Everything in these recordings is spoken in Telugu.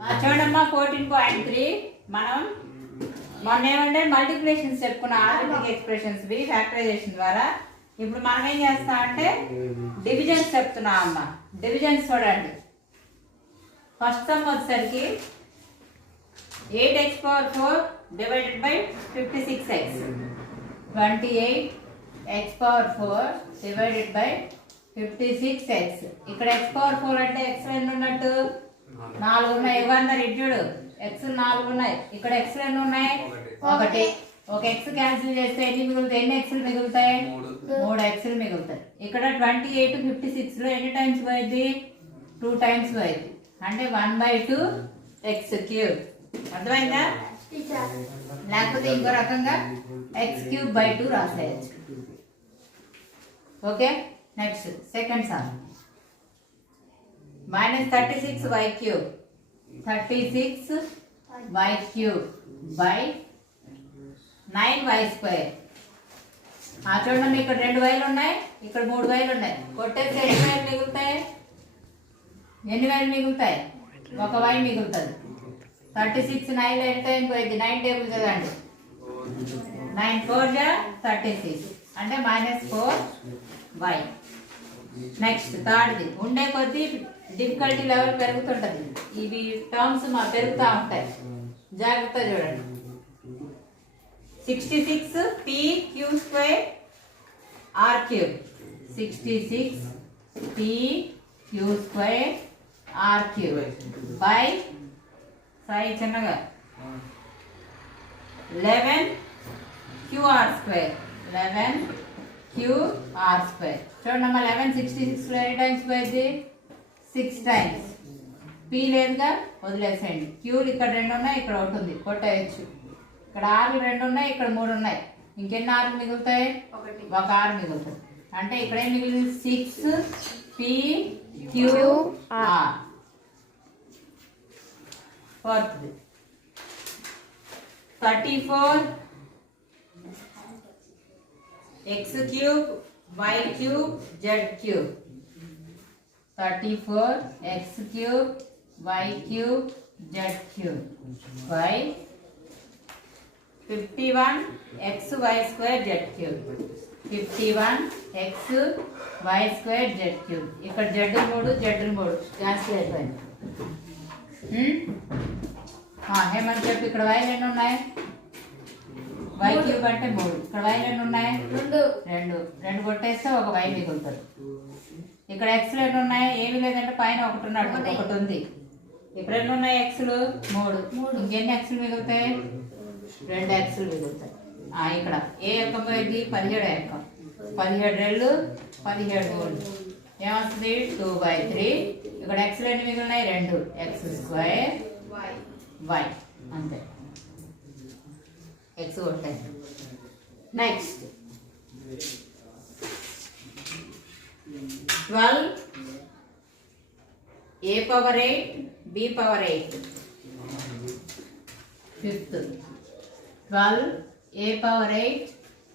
చూడమ్మా 14.3 మనం మొన్న ఏమంటే మల్టిప్లికేషన్స్ చెప్పుకున్న ఆర్థమెటిక్ ఎక్స్ప్రెషన్స్ బి ఫ్యాక్టరైజేషన్ ద్వారా ఇప్పుడు మనం ఏం చేస్తాం అంటే డివిజన్స్ చెప్తున్నాం అమ్మ. డివిజన్స్ చూడండి. ఫస్ట్ సమ్ వచ్చేసరికి 8x⁴ divided by 56x 28x⁴ divided by 56x. ఇక్కడ x⁴ అంటే x ఎన్ని ఉన్నట్టు 4 ఉన్నాయి. ఇవ్వన్నారు ఇడ్డు x 4 ఉన్నాయి. ఇక్కడ x ఎన్ని ఉన్నాయి 1. ఒక x క్యాన్సిల్ చేస్తే ఎన్ని మిగులుతాయి? ఎన్ని xలు మిగులుతాయి? 3 xలు మిగులుతాయి. ఇక్కడ 28 56 లో ఎన్ని టైమ్స్ పోయింది? 2 టైమ్స్ పోయింది. అంటే 1/2 x³ అర్థమైందా? లేకపోతే ఇంకో రకంగా x³/2 రాసేయచ్చు. Okay, next second sum -36y³ 36y³ by 9y². చూడండి, ఇక్కడ 2 వైలు ఉన్నాయి, ఇక్కడ 3 వైలు ఉన్నాయి. కొట్టేసి ఎన్ని వైలు మిగులుతాయి? ఎన్ని వైలు మిగులుతాయి? 1 వై మిగులుతుంది. 36 9 ఎన్ని టైం పోయింది? 9 టేబుల్ చదవండి. 9 4 36 అంటే -4y. నెక్స్ట్ థర్డ్ది ఉండే కొద్దీ డిఫికల్టీ లెవెల్ పెరుగుతుంటది. ఇవి టర్మ్స్ మా పెరుగుతూ ఉంటాయి, జాగ్రత్త చూడండి. 66 pq² r³ 66 pq² r³ by Sai చిన్నగా 11 qr² 11 qr². చూడండి అమ్మా, 11 66 లో ఎన్ని టైమ్స్ పోయింది? 6 టైమ్స్. p లేదుగా, వదిలేసేయండి. క్యూలు ఇక్కడ 2 ఉన్నాయి, ఇక్కడ 1 ఉంది, కొట్టేయచ్చు. ఇక్కడ ఆర్లు 2 ఉన్నాయి, ఇక్కడ 3 ఉన్నాయి. ఇంకెన్ని ఆర్లు మిగులుతాయి? 1 ఆరు మిగులుతుంది. అంటే ఇక్కడ ఏం మిగిలింది? 6 pqr. ఫోర్త్ది 34 x³ y³ z³ 34 x³ y³ z³ by 51 xy² z³. 51 xy² z³. ఇక్కడ z 3 z 3 క్యాన్సిల్ అయిపోయింది. ఏమని చెప్పి ఇక్కడ y ఎన్ని ఉన్నాయి? y³ అంటే 3. ఇక్కడ y ఎన్ని ఉన్నాయి? 2 కొట్టేస్తే 1 y మిగులుతుంది. ఇక్కడ xలు ఎన్ని ఉన్నాయి? ఏమి లేదంటే పైన 1 ఉన్నాడు, 1 ఉంది. ఇప్పుడు ఎన్ని ఉన్నాయి xలు? 3. ఇంకెన్ని xలు మిగులుతాయి? 2 xలు మిగులుతాయి. ఇక్కడ ఏ ఎక్కం పోయింది? 17 ఎక్కం. 17 2 17 3 ఏమొస్తుంది? 2/3. ఇక్కడ xలు ఎన్ని మిగులున్నాయి? 2 x² y అంతే. x కొట్టాయి. Next 12 a⁴ b⁴. Fifth 12 a⁴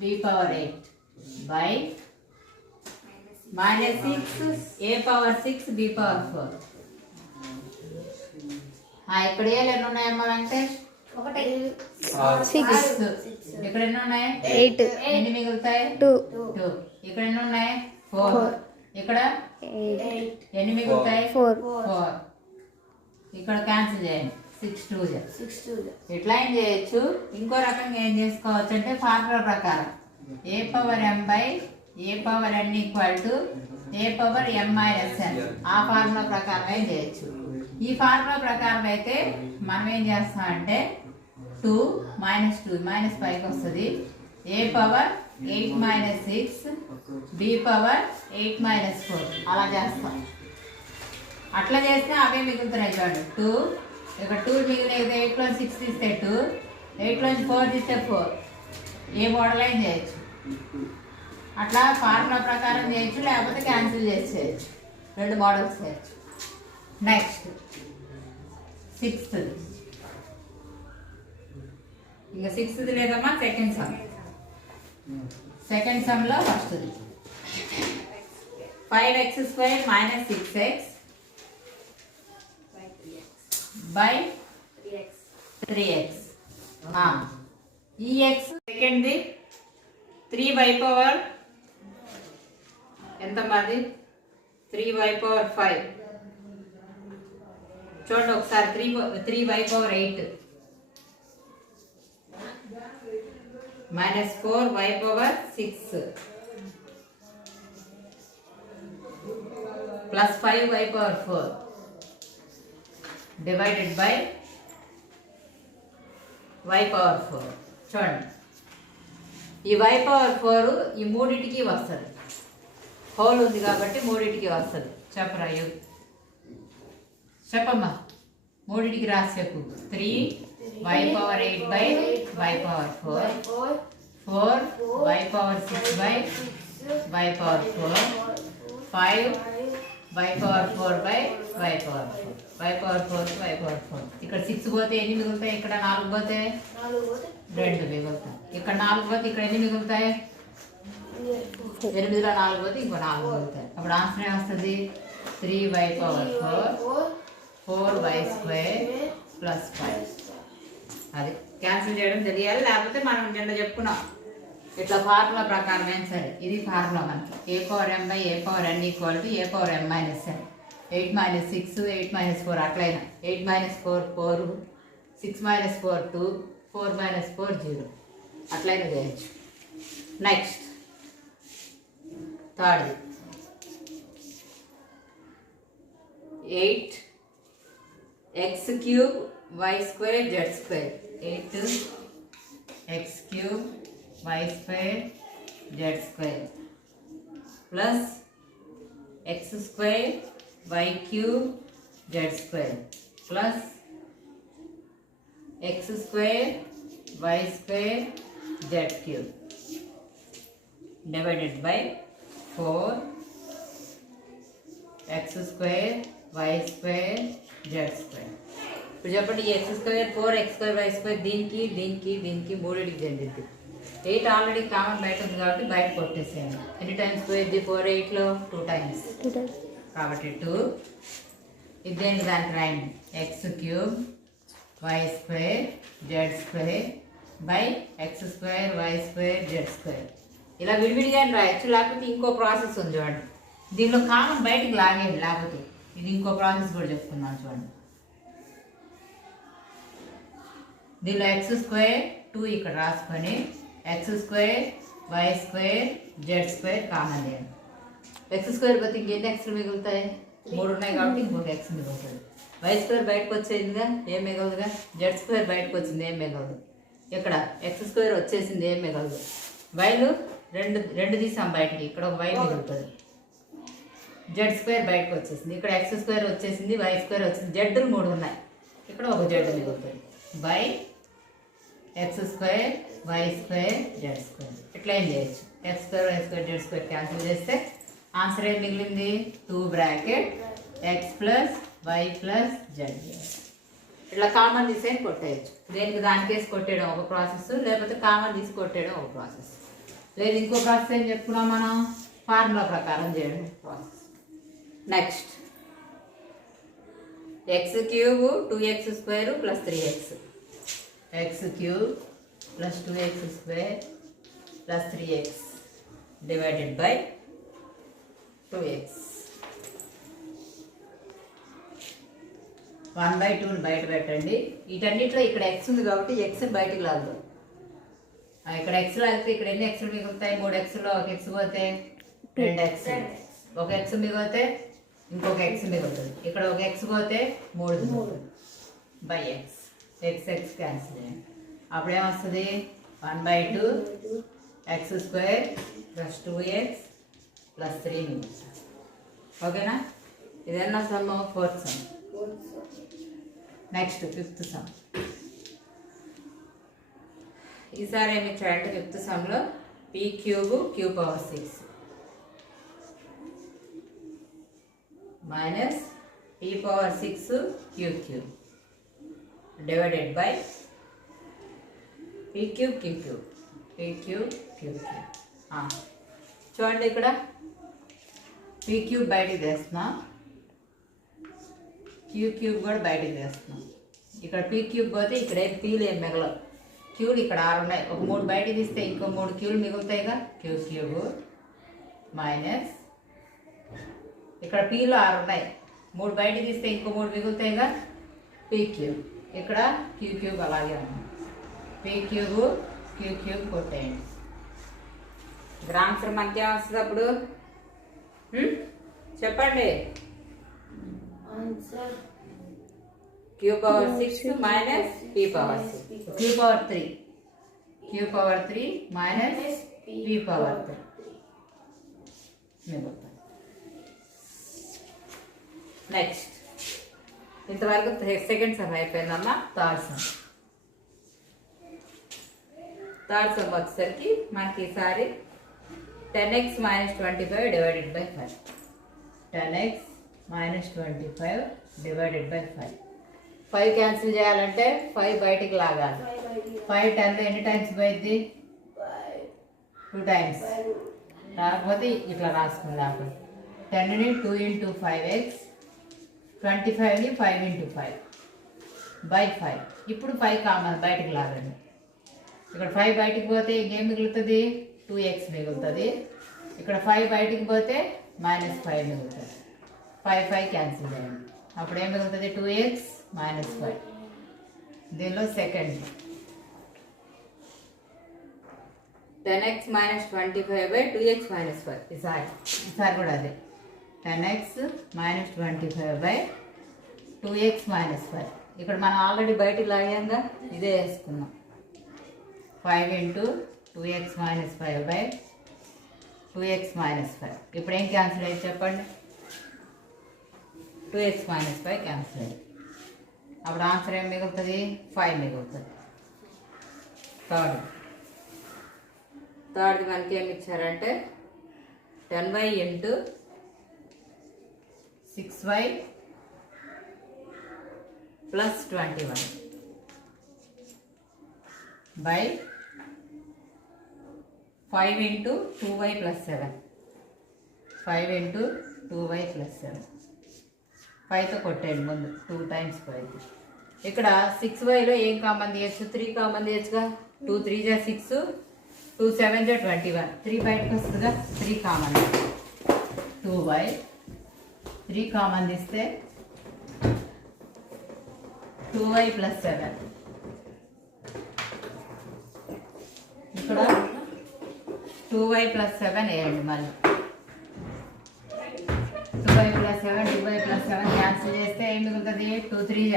b⁴ by -6 a⁴6 b⁴4. ఇక్కడ ఏళ్ళు ఎన్ని ఉన్నాయమ్మా వెంకటేష్? 6. ఇక్కడ ఎన్ని ఉన్నాయి? 8. ఎన్ని మిగులుతాయి? 2. ఇక్కడ ఎన్ని ఉన్నాయి? 4. ఇక్కడ 8. ఎన్ని మిగులుతాయి? 4. ఇక్కడ క్యాన్సిల్ చేయండి. 6 2 ఇట్లా ఏం చేయొచ్చు. ఇంకో రకంగా ఏం చేసుకోవచ్చు అంటే ఫార్ములా ప్రకారం a⁴m బై a⁴n = a⁴m-n. ఆ ఫార్ములా ప్రకారం ఏం చేయొచ్చు. ఈ ఫార్ములా ప్రకారం అయితే మనం ఏం చేస్తామంటే 2 -2 -5 వస్తుంది. a⁴8 - 6 b⁴8 - 4 అలా చేస్తాం. అట్లా చేస్తే అవే మిగులుతున్నాయి చూడండి. 2 ఇక్కడ 2 మిగిలిన 8 లో 6 తీస్తే 2, 8 లో 4 తీస్తే 4. ఏ మోడల్ అయినా చేయొచ్చు. అట్లా ఫార్ములా ప్రకారం చేయొచ్చు, లేకపోతే క్యాన్సిల్ చేసి చేయొచ్చు. 2 మోడల్స్ చేయొచ్చు. నెక్స్ట్ 6th ఇంకా 6th లేదమ్మా. సెకండ్ సమ్ లో ఫస్ట్ది 5x² - 6x బై 3x. ఈ ఎక్స్ సెకండ్ది 3y పవర్ ఎంత మాది 3y పవర్ 5. చూడండి ఒకసారి 3y power 8 minus 4y power 6 plus 5y power 4 divided by y power 4. చూడండి ఈ y పవర్ 4 ఈ మూడింటికి వస్తుంది, హోల్ ఉంది కాబట్టి మూడింటికి వస్తుంది. చెప్పరా చెప్పమ్మా, మూడింటికి రాసి చెప్పు. 3y power 8 by y power 4, 4y power 6 by y power 4, 5y power 4 by y power 4, y power 4 y power 4. ఇక్కడ 6 పోతే ఎన్ని మిగులుతాయి? ఇక్కడ 4 పోతే 2 మిగులుతాయి. ఇక్కడ 4 పోతే ఇక్కడ ఎన్ని మిగులుతాయి? 8లో 4 పోతే ఇంకో 4 మిగులుతాయి. అప్పుడు ఆన్సర్ ఏమొస్తుంది? 3y power 4, 4y square plus 5. అది క్యాన్సిల్ చేయడం తెలియాలి, లేకపోతే మనం నిన్న చెప్పుకున్నాం ఇట్లా ఫార్ములా ప్రకారం ఏం సరే. ఇది ఫార్ములా మనకి a power m by a power n equal to a power m minus n. 8 minus 6, 8 minus 4 అట్లయినా 8 మైనస్ 4 4, 6 మైనస్ 4 2, 4 మైనస్ 4 0 అట్లయినా చేయొచ్చు. Next third 8x cube y square z square. 8x cube y square z square plus x square y cube z square plus x square y square z cube divided by 4x square y square z square. ఇప్పుడు చెప్పండి, x square 4x square y square దీనికి దీనికి దీనికి మూడింటికి చెందింది. 8 ఆల్రెడీ కామన్ బయట ఉంది కాబట్టి బయట కొట్టేసేయండి. ఎన్ని టైమ్స్ పోయింది? 4 8లో 2 టైమ్స్ కాబట్టి 2. ఇది దేనికి దానికి రాయండి, x cube y square z square by x square y square z square. ఇలా విడివిడిగానే రాయొచ్చు, లేకపోతే ఇంకో ప్రాసెస్ ఉంది చూడండి. దీనిలో కామన్ బయటికి లాగేయండి, లేకపోతే ఇది ఇంకో ప్రాసెస్ కూడా చెప్తున్నాను చూడండి. దీనిలో ఎక్స్ స్క్వేర్ 2 ఇక్కడ రాసుకొని x square y square z square common చేయండి. ఎక్స్ స్క్వేర్ పోతే ఇంకెన్ని ఎక్స్లు మిగులుతాయి? 3 ఉన్నాయి కాబట్టి ఇంకొక ఎక్స్ మిగులుతుంది. వై స్క్వేర్ బయటకు వచ్చేసిందిగా, ఏం మిగలదుగా. జెడ్ స్క్వేర్ బయటకు వచ్చింది, ఏం మిగలదు. ఇక్కడ ఎక్స్ స్క్వేర్ వచ్చేసింది, ఏం మిగలదు. వైలు రెండు తీసాం బయటికి, ఇక్కడ ఒక వై మిగులుతుంది. జెడ్ స్క్వేర్ బయటకు వచ్చేసింది, ఇక్కడ ఎక్స్ స్క్వేర్ వచ్చేసింది, వై స్క్వేర్ వచ్చింది. జెడ్లు 3 ఉన్నాయి, ఇక్కడ ఒక జెడ్ మిగులుతుంది. By x square y square z square. ఇట్లా ఏం చేయొచ్చు, x square y square z square cancel చేస్తే ఆన్సర్ ఏం మిగిలింది? 2 bracket x plus y plus z. ఇట్లా కామన్ తీసేసి కొట్టేయచ్చు. దేనికి దానికేసి కొట్టేయడం ఒక ప్రాసెస్, లేకపోతే కామన్ తీసి కొట్టేయడం ఒక ప్రాసెస్. లేదు ఇంకో ప్రాసెస్ ఏం చెప్పుకున్నాం మనం, ఫార్ములా ప్రకారం చేయడం process. Next X cube 2x square plus 3x. X cube plus 2x square plus 3x divided by 2x. 1/2 బయట పెట్టండి. వీటన్నిటిలో ఇక్కడ ఎక్స్ ఉంది కాబట్టి ఎక్స్ బయటకు లాగుతాం. ఇక్కడ ఎక్స్ లాగితే ఇక్కడ ఎన్ని ఎక్స్లు మిగులుతాయి? 3 ఎక్స్లో ఒక ఎక్స్ పోతే 2 ఎక్స్, ఒక ఎక్స్ మిగిలితే ఇంకొక ఎక్స్ మిగులుతుంది. ఇక్కడ ఒక ఎక్స్ పోతే 3 by X. X X cancel చేయండి. అప్పుడు ఏమొస్తుంది? 1/2 X square plus 2x plus 3 మిగులుతుంది. ఓకేనా? ఇదన్నా some, 4th some. Next 5th some. ఈసారి ఏమి ఇచ్చాడంటే 5th సమ్లో p cube q power 6 minus p power 6 q cube divided by p cube q cube, p cube q cube. చూడండి ఇక్కడ p క్యూబ్ బయటికి తెస్తున్నాం, q క్యూబ్ కూడా బయటికి తెస్తున్నాం. ఇక్కడ పీ క్యూబ్ పోతే ఇక్కడ పీలు ఏం మిగలవు. క్యూలు ఇక్కడ 6 ఉన్నాయి. ఒక 3 బయట తీస్తే ఇంకో 3 క్యూలు మిగులుతాయిగా. క్యూ క్యూబ్ మైనస్ ఇక్కడ పీలు 6 ఉన్నాయి. 3 బయట తీస్తే ఇంకో 3 మిగులుతాయిగా. పీ క్యూబ్ ఇక్కడ క్యూ క్యూబ్ అలాగే ఉంది. పీ క్యూబ్ క్యూ క్యూబ్ కొట్టేయండి. ఇక్కడ ఆన్సర్ మనకి ఏమొస్తుంది అప్పుడు చెప్పండి. Q power 6 minus p power 6 q power 3 minus p power 3 మిగులుతుంది. నెక్స్ట్ ఇంతవరకు సెకండ్ సమ్ అయిపోయిందమ్మా. థర్డ్ సమ్ వచ్చేసరికి మనకి ఈసారి 10x - 25 divided by 5. 10x - 25 divided by 5. 5 cancel చేయాలంటే 5 బయటికి లాగాలి. 5 10లో ఎన్ని టైమ్స్ పోయింది? 2 టైమ్స్. రాకపోతే ఇట్లా రాసుకుందాం. 10ని 2 × 5x, 25ని 5 × 5 బై 5. ఇప్పుడు 5 కామన్ బయటికి లాగండి. ఇక్కడ 5 బయటికి పోతే ఇంకేం మిగులుతుంది? 2x మిగులుతుంది. ఇక్కడ 5 బయటికి పోతే -5 మిగులుతుంది. 5 క్యాన్సిల్ చేయండి. అప్పుడు ఏం మిగులుతుంది? 2x - 5. దీనిలో సెకండ్ 10x - 25/2x - 5. ఈసారి కూడా అదే 10x - 25/2x - 5. ఇక్కడ మనం ఆల్రెడీ బయటికి లాగాంగా, ఇదే వేసుకున్నాం. 5 × 2x - 5/2x - 5. ఇప్పుడు ఏం క్యాన్సిల్ అయ్యి చెప్పండి? 2x - 5 క్యాన్సిల్ అయ్యి. అప్పుడు ఆన్సర్ ఏం మిగులుతుంది? 5 మిగులుతుంది. థర్డ్ మనకి ఏమి ఇచ్చారంటే 10y × 6y + 21 by 5 × 2y + 7. 5 × 2y + 7. 5తో కొట్టేయండి ముందు. 2 టైమ్స్ పోయింది. ఇక్కడ 6yలో ఏం కామన్ తీయచ్చు? 3 కామన్ తీయచ్చుగా. 2 × 3 = 6, 2 × 7 = 21. 3 బయటకు వస్తుందిగా. 3 కామన్. 2y 3 కామన్ తీస్తే 2y + 7. ఇక్కడ 2y + 7 వేయండి. మళ్ళీ 2y + 7 2y + 7 క్యాన్సిల్ చేస్తే ఏం మిగులుతుంది? 2 × 3 =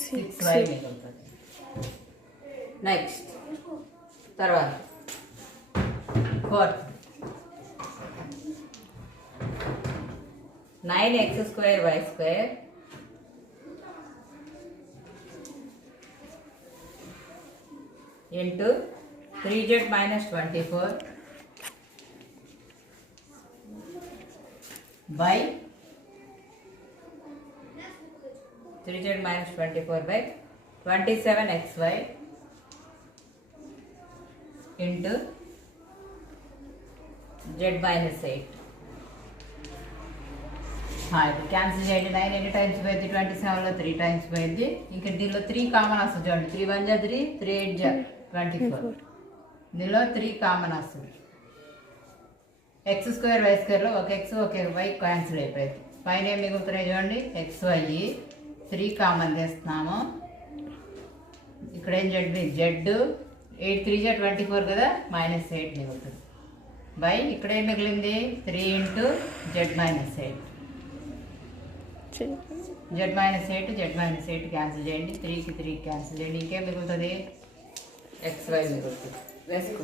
6y మిగులుతుంది. నెక్స్ట్ తర్వాత fourth 9x² y² into 3z - 24 by 3z - 24 by 27xy into z - 8. ఇప్పుడు క్యాన్సిల్ చేయండి. 9 ఎన్ని టైమ్స్ పోయింది? 27లో 3 టైమ్స్ పోయింది. ఇంకా దీనిలో 3 కామన్ వస్తుంది చూడండి. 3 × 1 = 3, 3 × 8 = 24. దీనిలో 3 కామన్ వస్తుంది. x² y²లో ఒక x ఒక y క్యాన్సిల్ అయిపోయింది. పైన ఏం మిగులుతున్నాయి చూడండి? xy 3 కామన్ తీస్తున్నాము. ఇక్కడ ఏం z 8 3 = 24 కదా. -8 మిగులుతుంది. బై ఇక్కడ ఏం మిగిలింది? 3 × z - 8. z - 8 క్యాన్సిల్ చేయండి. 3కి 3 క్యాన్సిల్ చేయండి. ఇంకేం మిగులుతుంది? xy మిగులుతుంది. వేసుకో.